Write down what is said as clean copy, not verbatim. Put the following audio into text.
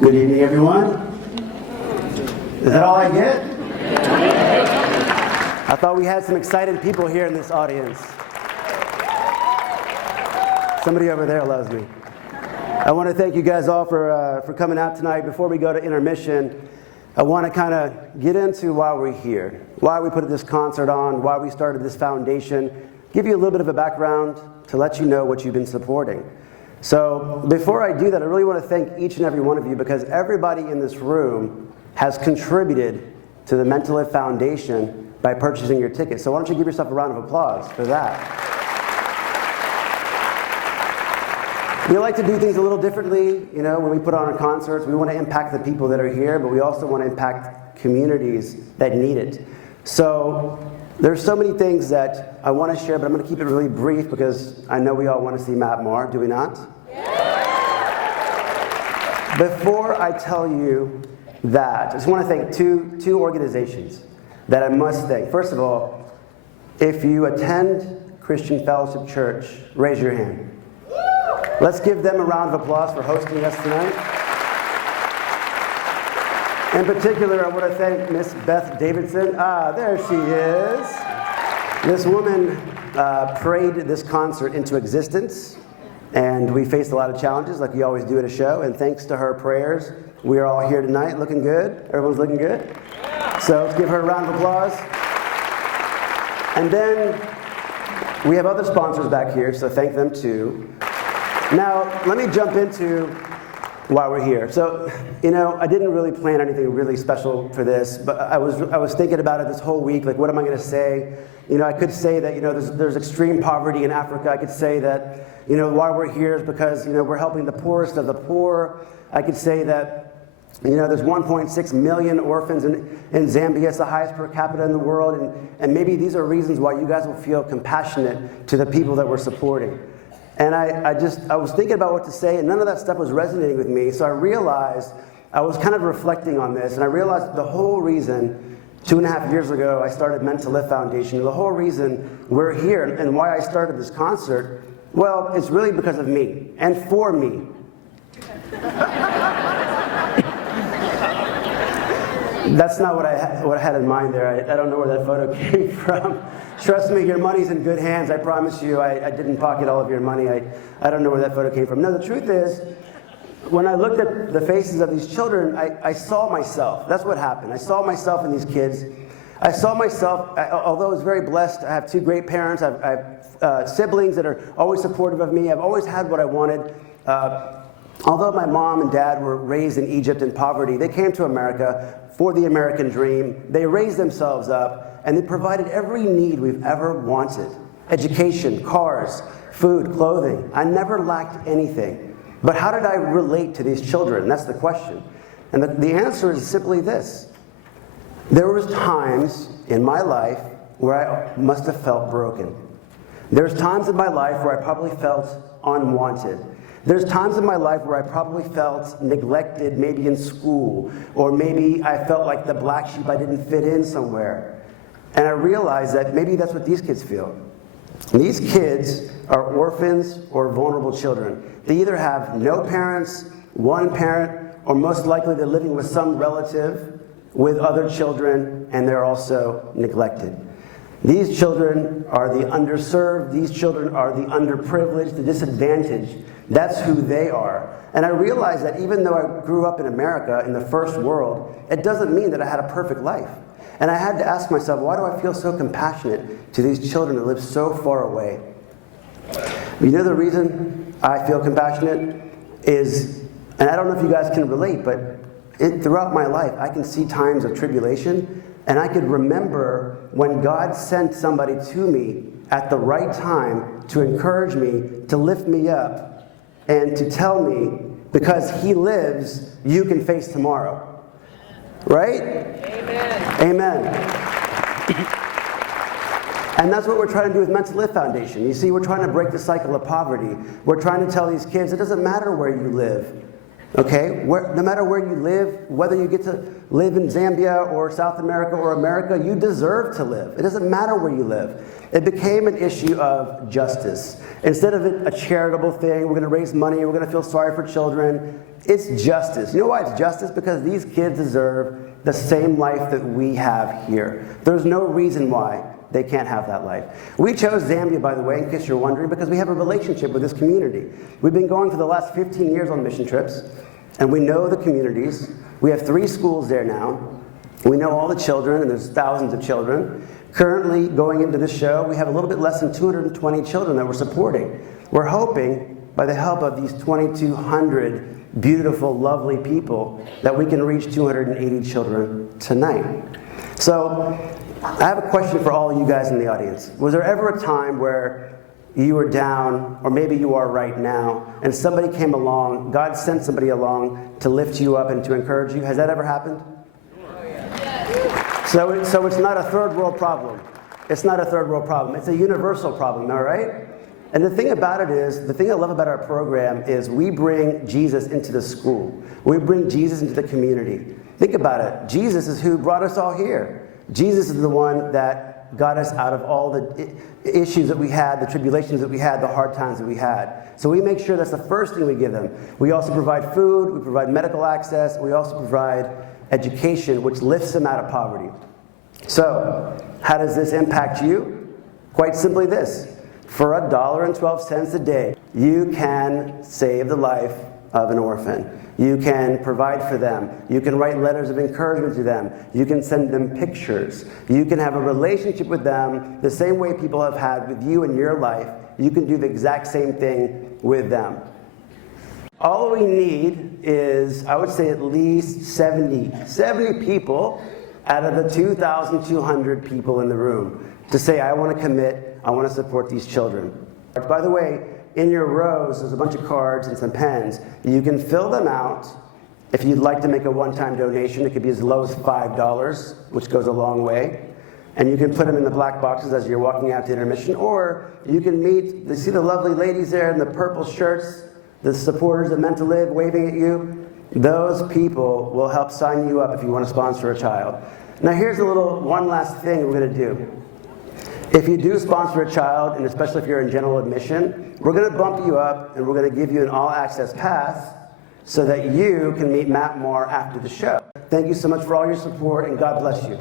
Good evening, everyone. Is that all I get? I thought we had some excited people here in this audience. Somebody over there loves me. I want to thank you guys all for coming out tonight. Before we go to intermission, I want to kind of get into why we're here, why we put this concert on, why we started this foundation, give you a little bit of a background to let you know what you've been supporting. So before I do that, I really want to thank each and every one of you, because everybody in this room has contributed to the Mental Lift Foundation by purchasing your tickets. So why don't you give yourself a round of applause for that. We like to do things a little differently, you know, when we put on our concerts. We want to impact the people that are here, but we also want to impact communities that need it. So there's so many things that I want to share, but I'm going to keep it really brief because I know we all want to see Maher, do we not? Yeah. Before I tell you that, I just want to thank two organizations that I must thank. First of all, if you attend Christian Fellowship Church, raise your hand. Let's give them a round of applause for hosting us tonight. In particular, I want to thank Miss Beth Davidson. There she is. This woman prayed this concert into existence, and we faced a lot of challenges like we always do at a show, and thanks to her prayers, we are all here tonight looking good. Everyone's looking good? So let's give her a round of applause. And then we have other sponsors back here, so thank them too. Now, let me jump into why we're here. So, you know, I didn't really plan anything really special for this, but I was thinking about it this whole week, like what am I going to say? You know, I could say that, you know, there's extreme poverty in Africa. I could say that, you know, why we're here is because, you know, we're helping the poorest of the poor. I could say that, you know, there's 1.6 million orphans in Zambia. It's the highest per capita in the world, and maybe these are reasons why you guys will feel compassionate to the people that we're supporting. And I was thinking about what to say, and none of that stuff was resonating with me. So I realized, I was kind of reflecting on this, and I realized the whole reason, 2.5 years ago, I started Mental Lift Foundation. The whole reason we're here and why I started this concert, well, it's really because of me and for me. That's not what I had in mind there. I don't know where that photo came from. Trust me, your money's in good hands. I promise you, I didn't pocket all of your money. I don't know where that photo came from. No, the truth is, when I looked at the faces of these children, I saw myself. That's what happened. I saw myself in these kids. I saw myself, although I was very blessed, I have two great parents. I have siblings that are always supportive of me. I've always had what I wanted. Although my mom and dad were raised in Egypt in poverty, they came to America for the American dream. They raised themselves up, and they provided every need we've ever wanted. Education, cars, food, clothing. I never lacked anything. But how did I relate to these children? That's the question. And the answer is simply this. There was times in my life where I must have felt broken. There's times in my life where I probably felt unwanted. There's times in my life where I probably felt neglected, maybe in school, or maybe I felt like the black sheep, I didn't fit in somewhere. And I realized that maybe that's what these kids feel. These kids are orphans or vulnerable children. They either have no parents, one parent, or most likely they're living with some relative with other children, and they're also neglected. These children are the underserved, these children are the underprivileged, the disadvantaged. That's who they are. And I realized that even though I grew up in America, in the first world, it doesn't mean that I had a perfect life. And I had to ask myself, why do I feel so compassionate to these children that live so far away? You know the reason I feel compassionate is, and I don't know if you guys can relate, but throughout my life, I can see times of tribulation, and I could remember when God sent somebody to me at the right time to encourage me, to lift me up, and to tell me, because He lives, you can face tomorrow. Right? Amen. Amen. And that's what we're trying to do with Mental Lift Foundation. You see, we're trying to break the cycle of poverty. We're trying to tell these kids, it doesn't matter where you live. Okay? No matter where you live, whether you get to live in Zambia or South America or America, you deserve to live. It doesn't matter where you live. It became an issue of justice. Instead of it a charitable thing, we're going to raise money, we're going to feel sorry for children, it's justice. You know why it's justice? Because these kids deserve the same life that we have here. There's no reason why they can't have that life. We chose Zambia, by the way, in case you're wondering, because we have a relationship with this community. We've been going for the last 15 years on mission trips, and we know the communities. We have 3 schools there now. We know all the children, and there's thousands of children. Currently, going into this show, we have a little bit less than 220 children that we're supporting. We're hoping, by the help of these 2,200 beautiful, lovely people, that we can reach 280 children tonight. So, I have a question for all you guys in the audience. Was there ever a time where you were down, or maybe you are right now, and somebody came along, God sent somebody along to lift you up and to encourage you? Has that ever happened? So it's not a third world problem. It's not a third world problem. It's a universal problem, all right? And the thing about it is, the thing I love about our program is we bring Jesus into the school. We bring Jesus into the community. Think about it. Jesus is who brought us all here. Jesus is the one that got us out of all the issues that we had, the tribulations that we had, the hard times that we had. So we make sure that's the first thing we give them. We also provide food, we provide medical access, we also provide education, which lifts them out of poverty. So, how does this impact you? Quite simply this. For $1.12 a day, you can save the life of an orphan. You can provide for them. You can write letters of encouragement to them. You can send them pictures. You can have a relationship with them the same way people have had with you in your life. You can do the exact same thing with them. All we need is, I would say, at least 70 people out of the 2,200 people in the room to say, I want to commit, I want to support these children. By the way, in your rows, there's a bunch of cards and some pens. You can fill them out. If you'd like to make a one-time donation, it could be as low as $5, which goes a long way. And you can put them in the black boxes as you're walking out to intermission. Or you can you see the lovely ladies there in the purple shirts, the supporters of Meant to Live waving at you? Those people will help sign you up if you want to sponsor a child. Now here's one last thing we're going to do. If you do sponsor a child, and especially if you're in general admission, we're going to bump you up and we're going to give you an all-access pass so that you can meet Matt Maher after the show. Thank you so much for all your support, and God bless you.